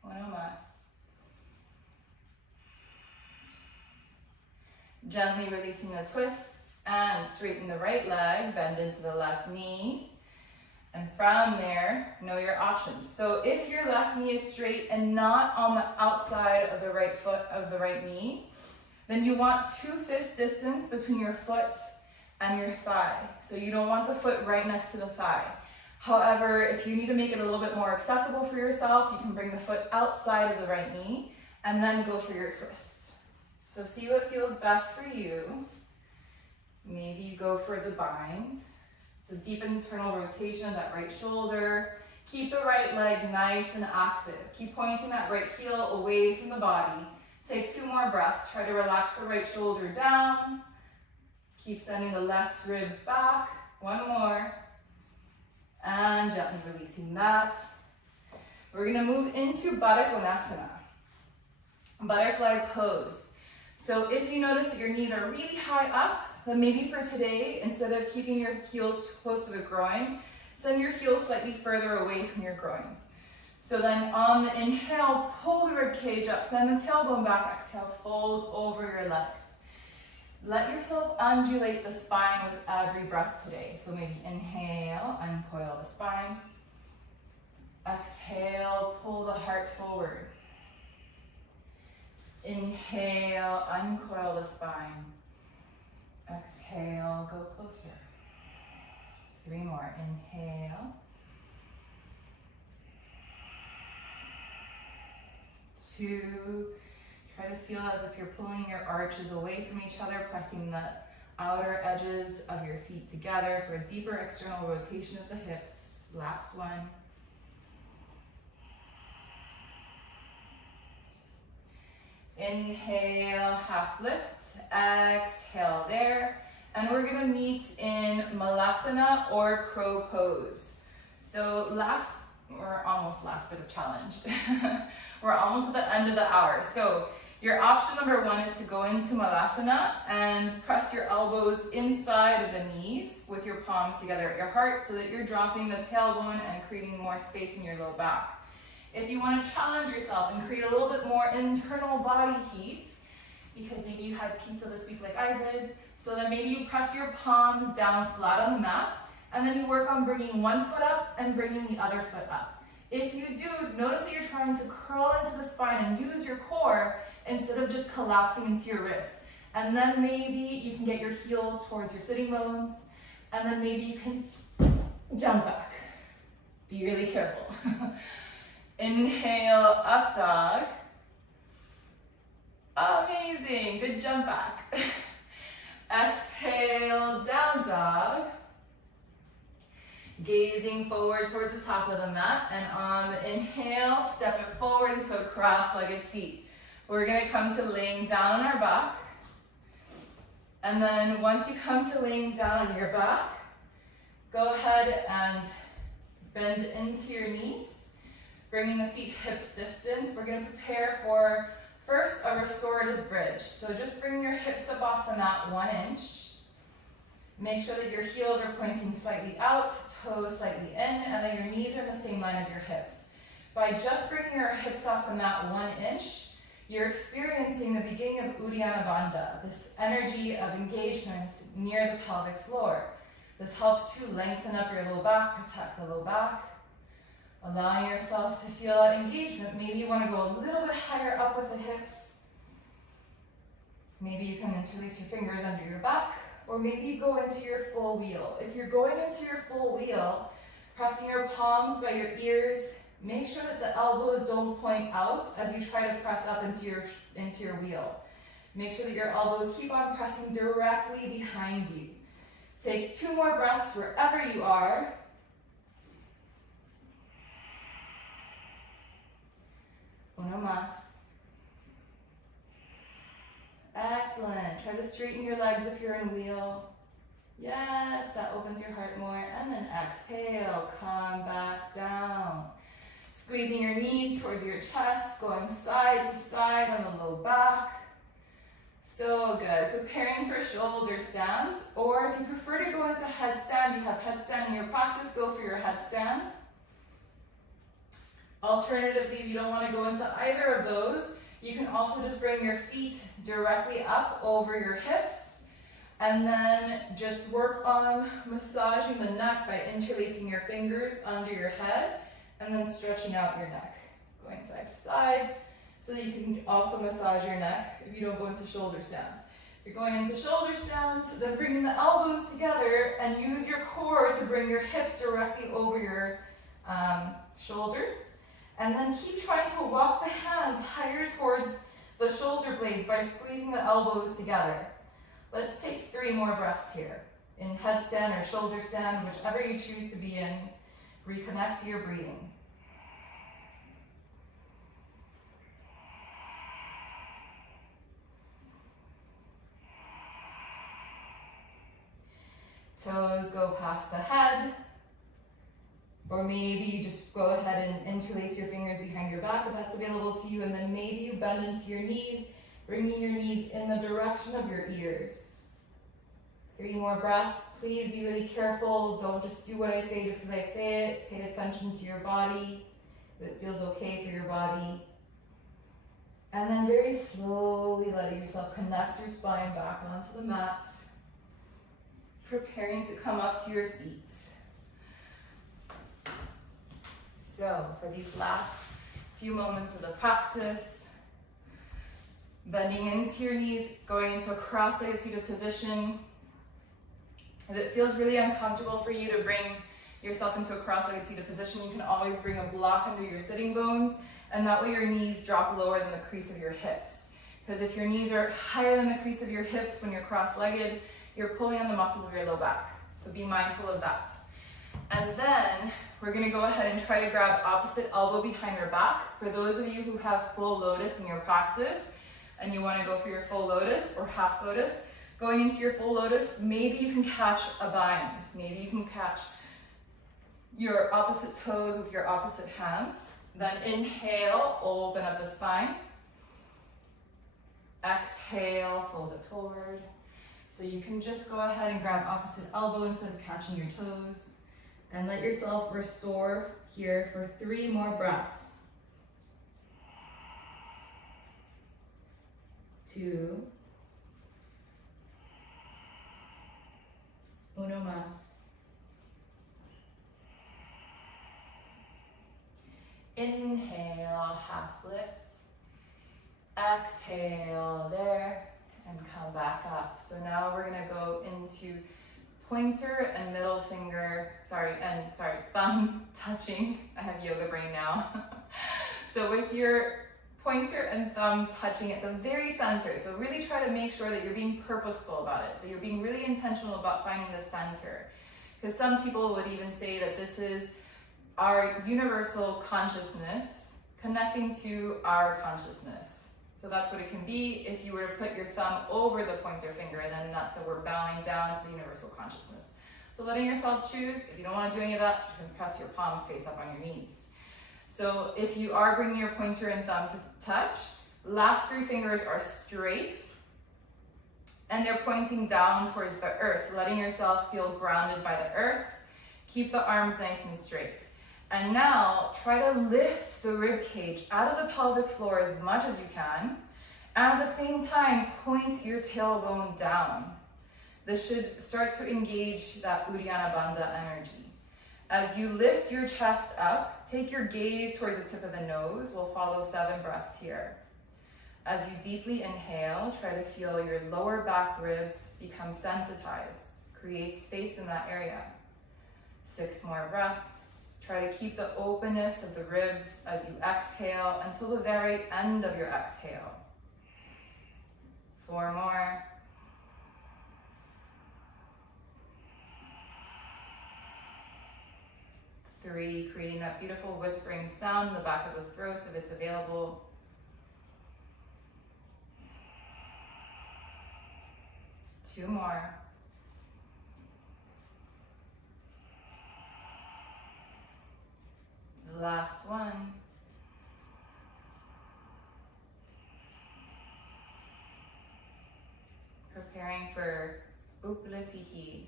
Uno más. Gently releasing the twists and straighten the right leg, bend into the left knee. And from there, know your options. So if your left knee is straight and not on the outside of the right foot of the right knee, then you want 2 fist distance between your foot and your thigh. So you don't want the foot right next to the thigh. However, if you need to make it a little bit more accessible for yourself, you can bring the foot outside of the right knee and then go for your twists. So see what feels best for you. Maybe you go for the bind. It's a deep internal rotation of that right shoulder. Keep the right leg nice and active. Keep pointing that right heel away from the body. Take 2 more breaths. Try to relax the right shoulder down. Keep sending the left ribs back. 1 more. And gently releasing that. We're going to move into Konasana, butterfly pose. So if you notice that your knees are really high up, then maybe for today, instead of keeping your heels close to the groin, send your heels slightly further away from your groin. So then on the inhale, pull the rib cage up, send the tailbone back, exhale, fold over your legs. Let yourself undulate the spine with every breath today. So maybe inhale, uncoil the spine. Exhale, pull the heart forward. Inhale, uncoil the spine. Exhale, go closer. 3 more. Inhale. 2. Try to feel as if you're pulling your arches away from each other, pressing the outer edges of your feet together for a deeper external rotation of the hips. Last one. Inhale, half lift, exhale there. And we're gonna meet in Malasana or crow pose. So we're almost last bit of challenge. We're almost at the end of the hour. So Your option number one is to go into Malasana and press your elbows inside of the knees with your palms together at your heart so that you're dropping the tailbone and creating more space in your low back. If you want to challenge yourself and create a little bit more internal body heat, because maybe you had pizza this week like I did, so then maybe you press your palms down flat on the mat, and then you work on bringing one foot up and bringing the other foot up. If you do, notice that you're trying to curl into the spine and use your core instead of just collapsing into your wrists. And then maybe you can get your heels towards your sitting bones, and then maybe you can jump back. Be really careful. Inhale, up dog. Amazing, good jump back. Exhale, down dog. Gazing forward towards the top of the mat, and on the inhale, step it forward into a cross-legged seat. We're gonna come to laying down on our back. And then once you come to laying down on your back, go ahead and bend into your knees, bringing the feet hips distance. We're gonna prepare for first a restorative bridge. So just bring your hips up off the mat 1 inch. Make sure that your heels are pointing slightly out, toes slightly in, and that your knees are in the same line as your hips. By just bringing your hips off the mat 1 inch, you're experiencing the beginning of Uddiyana Bandha, this energy of engagement near the pelvic floor. This helps to lengthen up your low back, protect the low back, allowing yourself to feel that engagement. Maybe you want to go a little bit higher up with the hips. Maybe you can interlace your fingers under your back, or maybe you go into your full wheel. If you're going into your full wheel, pressing your palms by your ears, make sure that the elbows don't point out as you try to press up into your wheel. Make sure that your elbows keep on pressing directly behind you. Take 2 more breaths wherever you are. Uno más. Excellent. Try to straighten your legs if you're in wheel. Yes, that opens your heart more. And then exhale, come back down. Squeezing your knees towards your chest, going side to side on the low back. So good. Preparing for shoulder stand, or if you prefer to go into headstand, you have headstand in your practice, go for your headstand. Alternatively, if you don't want to go into either of those, you can also just bring your feet directly up over your hips, and then just work on massaging the neck by interlacing your fingers under your head, and then stretching out your neck, going side to side, so that you can also massage your neck if you don't go into shoulder stands. If you're going into shoulder stands, then bringing the elbows together and use your core to bring your hips directly over your shoulders. And then keep trying to walk the hands higher towards the shoulder blades by squeezing the elbows together. Let's take 3 more breaths here. In headstand or shoulder stand, whichever you choose to be in, reconnect to your breathing. Toes go past the head. Or maybe you just go ahead and interlace your fingers behind your back if that's available to you, and then maybe you bend into your knees, bringing your knees in the direction of your ears. 3 more breaths. Please be really careful. Don't just do what I say just because I say it. Pay attention to your body, if it feels okay for your body. And then very slowly let yourself connect your spine back onto the mat, preparing to come up to your seat. So for these last few moments of the practice, bending into your knees, going into a cross-legged seated position. If it feels really uncomfortable for you to bring yourself into a cross-legged seated position, you can always bring a block under your sitting bones, and that way your knees drop lower than the crease of your hips. Because if your knees are higher than the crease of your hips when you're cross-legged, you're pulling on the muscles of your low back. So be mindful of that. And then we're going to go ahead and try to grab opposite elbow behind your back. For those of you who have full lotus in your practice and you want to go for your full lotus or half lotus, going into your full lotus, maybe you can catch a bind. Maybe you can catch your opposite toes with your opposite hands. Then inhale, open up the spine. Exhale, fold it forward. So you can just go ahead and grab opposite elbow instead of catching your toes. And let yourself restore here for 3 more breaths. 2. Uno más. Inhale, half lift. Exhale there and come back up. So now we're gonna go into pointer and middle finger, thumb touching. I have yoga brain now. So with your pointer and thumb touching at the very center. So really try to make sure that you're being purposeful about it, that you're being really intentional about finding the center. Because some people would even say that this is our universal consciousness connecting to our consciousness. So that's what it can be. If you were to put your thumb over the pointer finger, then that's that we're bowing down to the universal consciousness. So letting yourself choose. If you don't want to do any of that, you can press your palms face up on your knees. So if you are bringing your pointer and thumb to touch, last 3 fingers are straight and they're pointing down towards the earth, letting yourself feel grounded by the earth. Keep the arms nice and straight. And now try to lift the rib cage out of the pelvic floor as much as you can. And at the same time, point your tailbone down. This should start to engage that Uddiyana Bandha energy. As you lift your chest up, take your gaze towards the tip of the nose. We'll follow 7 breaths here. As you deeply inhale, try to feel your lower back ribs become sensitized. Create space in that area. 6 more breaths. Try to keep the openness of the ribs as you exhale until the very end of your exhale. 4 more. 3, creating that beautiful whispering sound in the back of the throat if it's available. 2 more. The last one. Preparing for Upalitihi.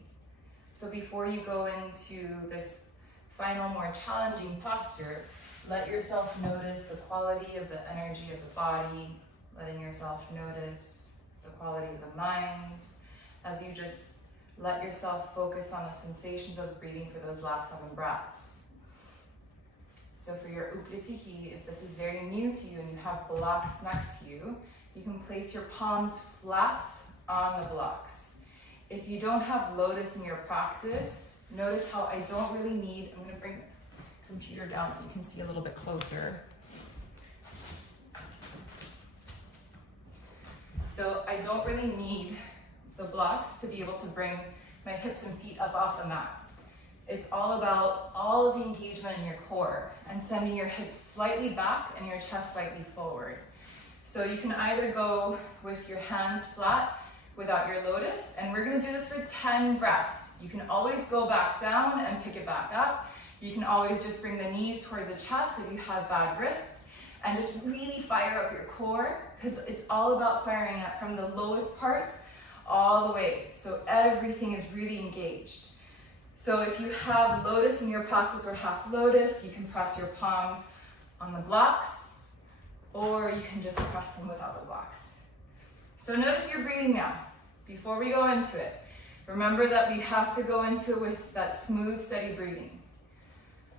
So before you go into this final, more challenging posture, let yourself notice the quality of the energy of the body, letting yourself notice the quality of the mind, as you just let yourself focus on the sensations of breathing for those last 7 breaths. So for your Upalitihi, if this is very new to you and you have blocks next to you, you can place your palms flat on the blocks. If you don't have lotus in your practice, notice how I don't really need, I'm going to bring the computer down so you can see a little bit closer. So I don't really need the blocks to be able to bring my hips and feet up off the mat. It's all about all of the engagement in your core and sending your hips slightly back and your chest slightly forward. So you can either go with your hands flat without your lotus, and we're gonna do this for 10 breaths. You can always go back down and pick it back up. You can always just bring the knees towards the chest if you have bad wrists, and just really fire up your core, because it's all about firing up from the lowest parts all the way. So everything is really engaged. So if you have lotus in your practice or half lotus, you can press your palms on the blocks, or you can just press them without the blocks. So notice your breathing now. Before we go into it, remember that we have to go into it with that smooth, steady breathing.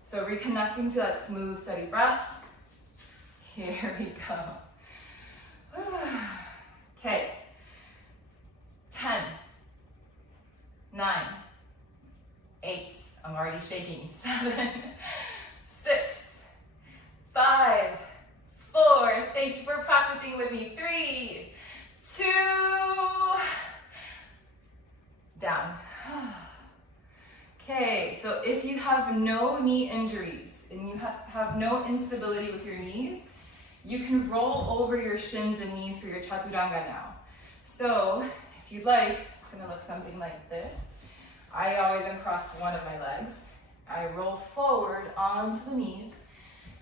So reconnecting to that smooth, steady breath. Here we go. Okay. 10, 9, 8, I'm already shaking. 7, 6, 5, 4, thank you for practicing with me. 3, 2, down. Okay, so if you have no knee injuries and you have no instability with your knees, you can roll over your shins and knees for your chaturanga now. So if you'd like, it's gonna look something like this. I always uncross one of my legs. I roll forward onto the knees,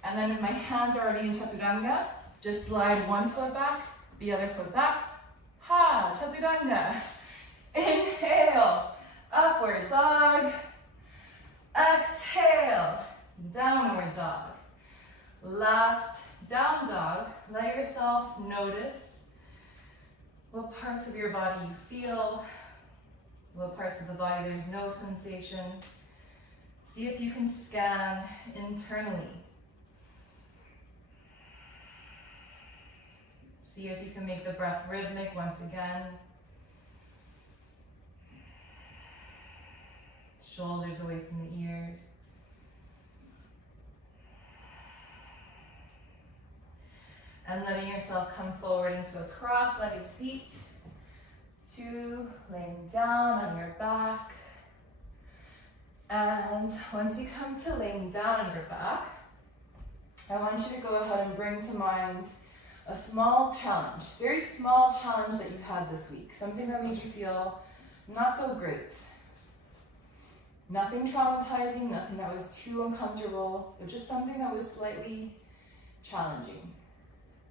and then if my hands are already in chaturanga, just slide one foot back, The other foot back. Ha, chaturanga. Inhale, upward dog. Exhale, downward dog. Last down dog. Let yourself notice what parts of your body you feel, what parts of the body there's no sensation. See if you can scan internally. See if you can make the breath rhythmic once again. Shoulders away from the ears. And letting yourself come forward into a cross-legged seat. 2, laying down on your back. And once you come to laying down on your back, I want you to go ahead and bring to mind a small challenge, very small challenge that you had this week, something that made you feel not so great. Nothing traumatizing, nothing that was too uncomfortable, but just something that was slightly challenging.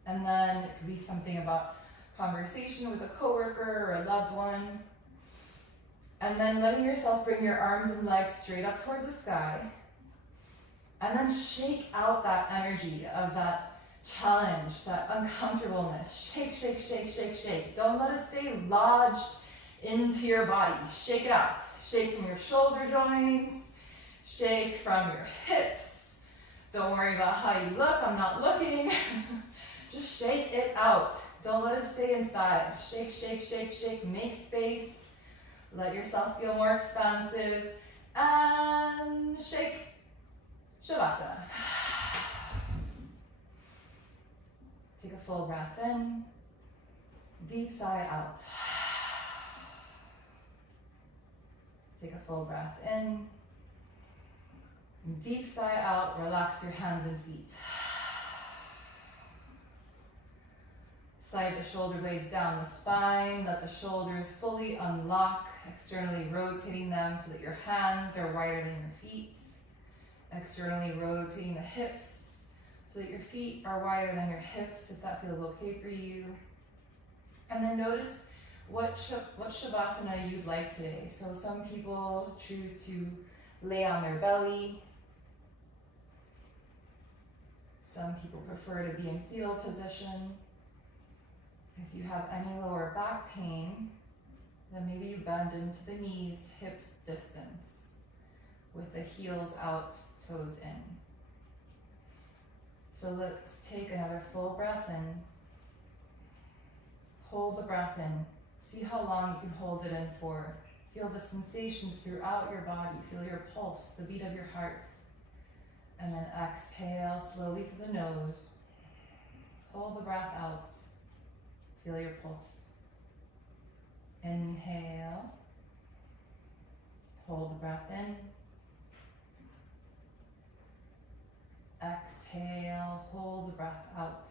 And then it could be something about conversation with a coworker or a loved one. And then letting yourself bring your arms and legs straight up towards the sky. And then shake out that energy of that challenge, that uncomfortableness. Shake, shake, shake, shake, shake. Don't let it stay lodged into your body. Shake it out. Shake from your shoulder joints. Shake from your hips. Don't worry about how you look. I'm not looking. Just shake it out. Don't let it stay inside. Shake, shake, shake, shake. Make space. Let yourself feel more expansive. And shake. Shavasana. Take a full breath in. Deep sigh out. Take a full breath in. Deep sigh out. Relax your hands and feet. Slide the shoulder blades down the spine. Let the shoulders fully unlock, externally rotating them so that your hands are wider than your feet. Externally rotating the hips so that your feet are wider than your hips, if that feels okay for you. And then notice what Shavasana you'd like today. So some people choose to lay on their belly. Some people prefer to be in fetal position. If you have any lower back pain, then maybe you bend into the knees, hips distance, with the heels out, toes in. So let's take another full breath in. Hold the breath in. See how long you can hold it in for. Feel the sensations throughout your body. Feel your pulse, the beat of your heart. And then exhale slowly through the nose. Hold the breath out. Feel your pulse. Inhale. Hold the breath in. Exhale, hold the breath out.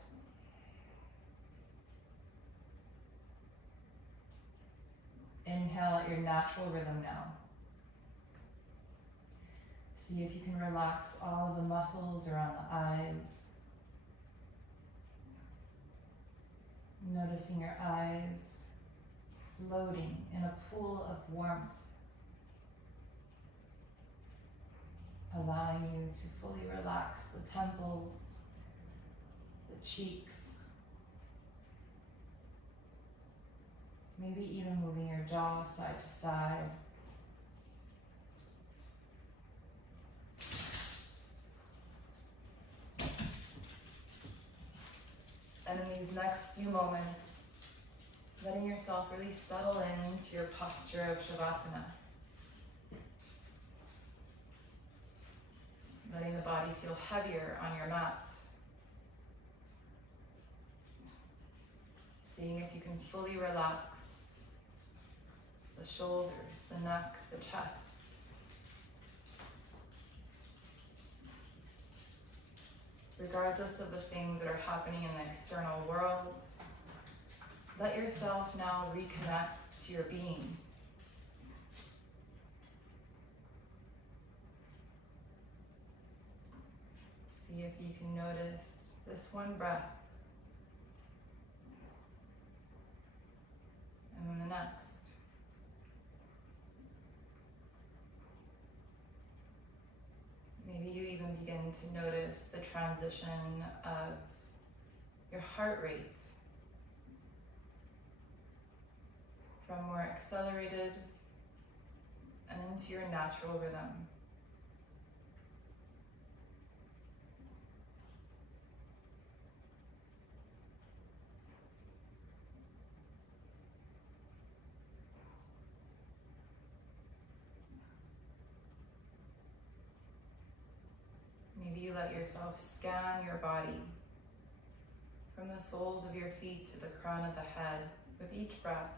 Inhale at your natural rhythm now. See if you can relax all of the muscles around the eyes. Noticing your eyes floating in a pool of warmth, allowing you to fully relax the temples, the cheeks, maybe even moving your jaw side to side. And in these next few moments, letting yourself really settle into your posture of Shavasana. Letting the body feel heavier on your mat. Seeing if you can fully relax the shoulders, the neck, the chest. Regardless of the things that are happening in the external world, let yourself now reconnect to your being. See if you can notice this one breath next. Maybe you even begin to notice the transition of your heart rate from more accelerated and into your natural rhythm. Maybe you let yourself scan your body from the soles of your feet to the crown of the head with each breath.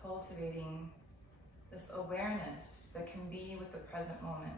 Cultivating this awareness that can be with the present moment.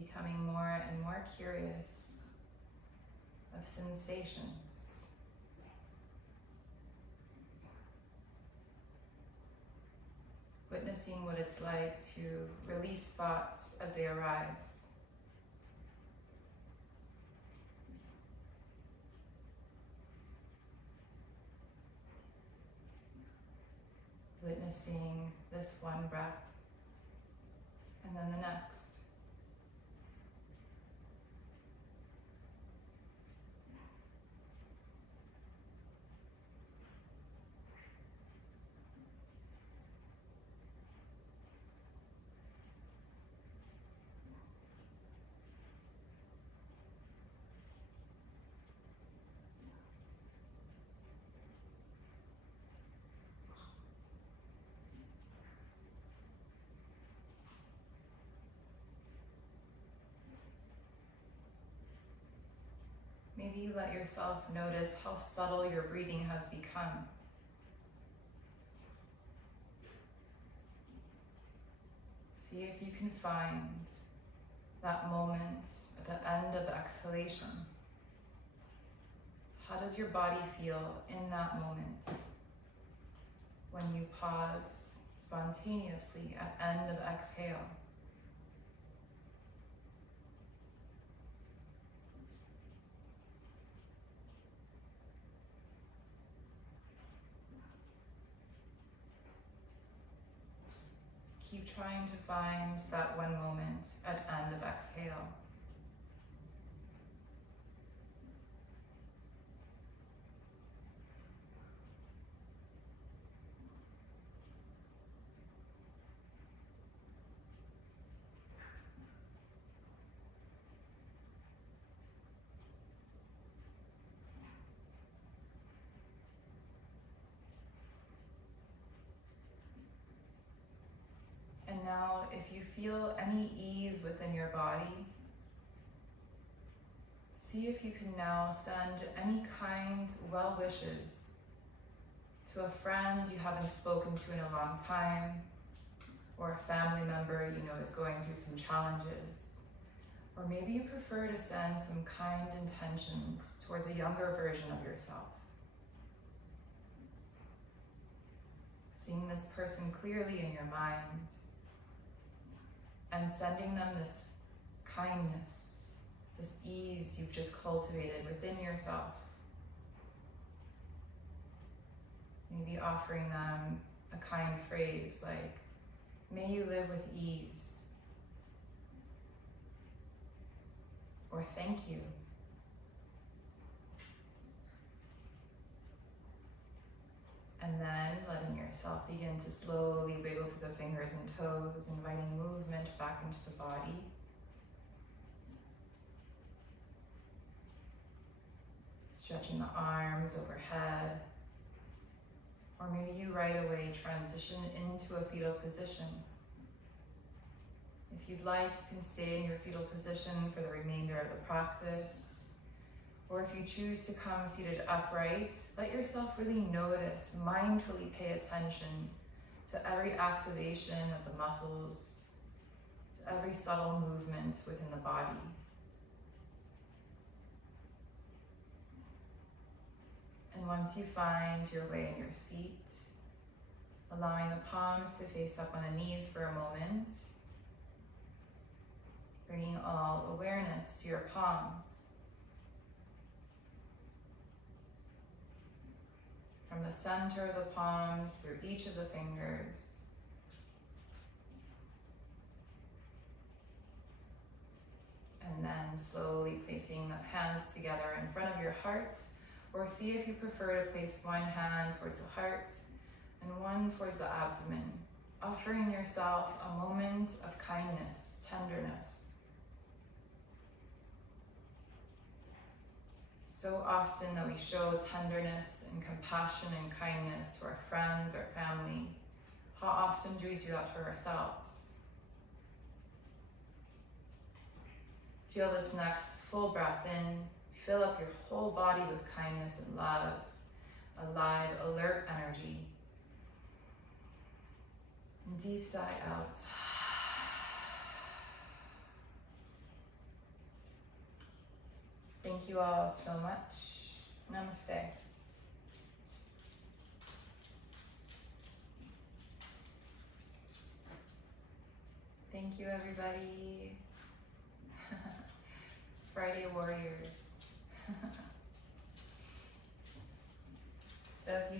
Becoming more and more curious of sensations. Witnessing what it's like to release thoughts as they arise. Witnessing this one breath and then the next. Maybe you let yourself notice how subtle your breathing has become. See if you can find that moment at the end of the exhalation. How does your body feel in that moment when you pause spontaneously at end of exhale? Keep trying to find that one moment at end of exhale. And now, if you feel any ease within your body, see if you can now send any kind well wishes to a friend you haven't spoken to in a long time, or a family member you know is going through some challenges. Or maybe you prefer to send some kind intentions towards a younger version of yourself. Seeing this person clearly in your mind, and sending them this kindness, this ease you've just cultivated within yourself. Maybe offering them a kind phrase like, "May you live with ease," or "Thank you." And then letting yourself begin to slowly wiggle through the fingers and toes, inviting movement back into the body. Stretching the arms overhead. Or maybe you right away transition into a fetal position. If you'd like, you can stay in your fetal position for the remainder of the practice. Or if you choose to come seated upright, let yourself really notice, mindfully pay attention to every activation of the muscles, to every subtle movement within the body. And once you find your way in your seat, allowing the palms to face up on the knees for a moment, bringing all awareness to your palms. From the center of the palms through each of the fingers. And then slowly placing the hands together in front of your heart, or see if you prefer to place one hand towards the heart and one towards the abdomen, offering yourself a moment of kindness, tenderness. So often that we show tenderness and compassion and kindness to our friends or family. How often do we do that for ourselves? Feel this next full breath in. Fill up your whole body with kindness and love, alive, alert energy. And deep sigh out. Thank you all so much. Namaste. Thank you, everybody. Friday Warriors. So if you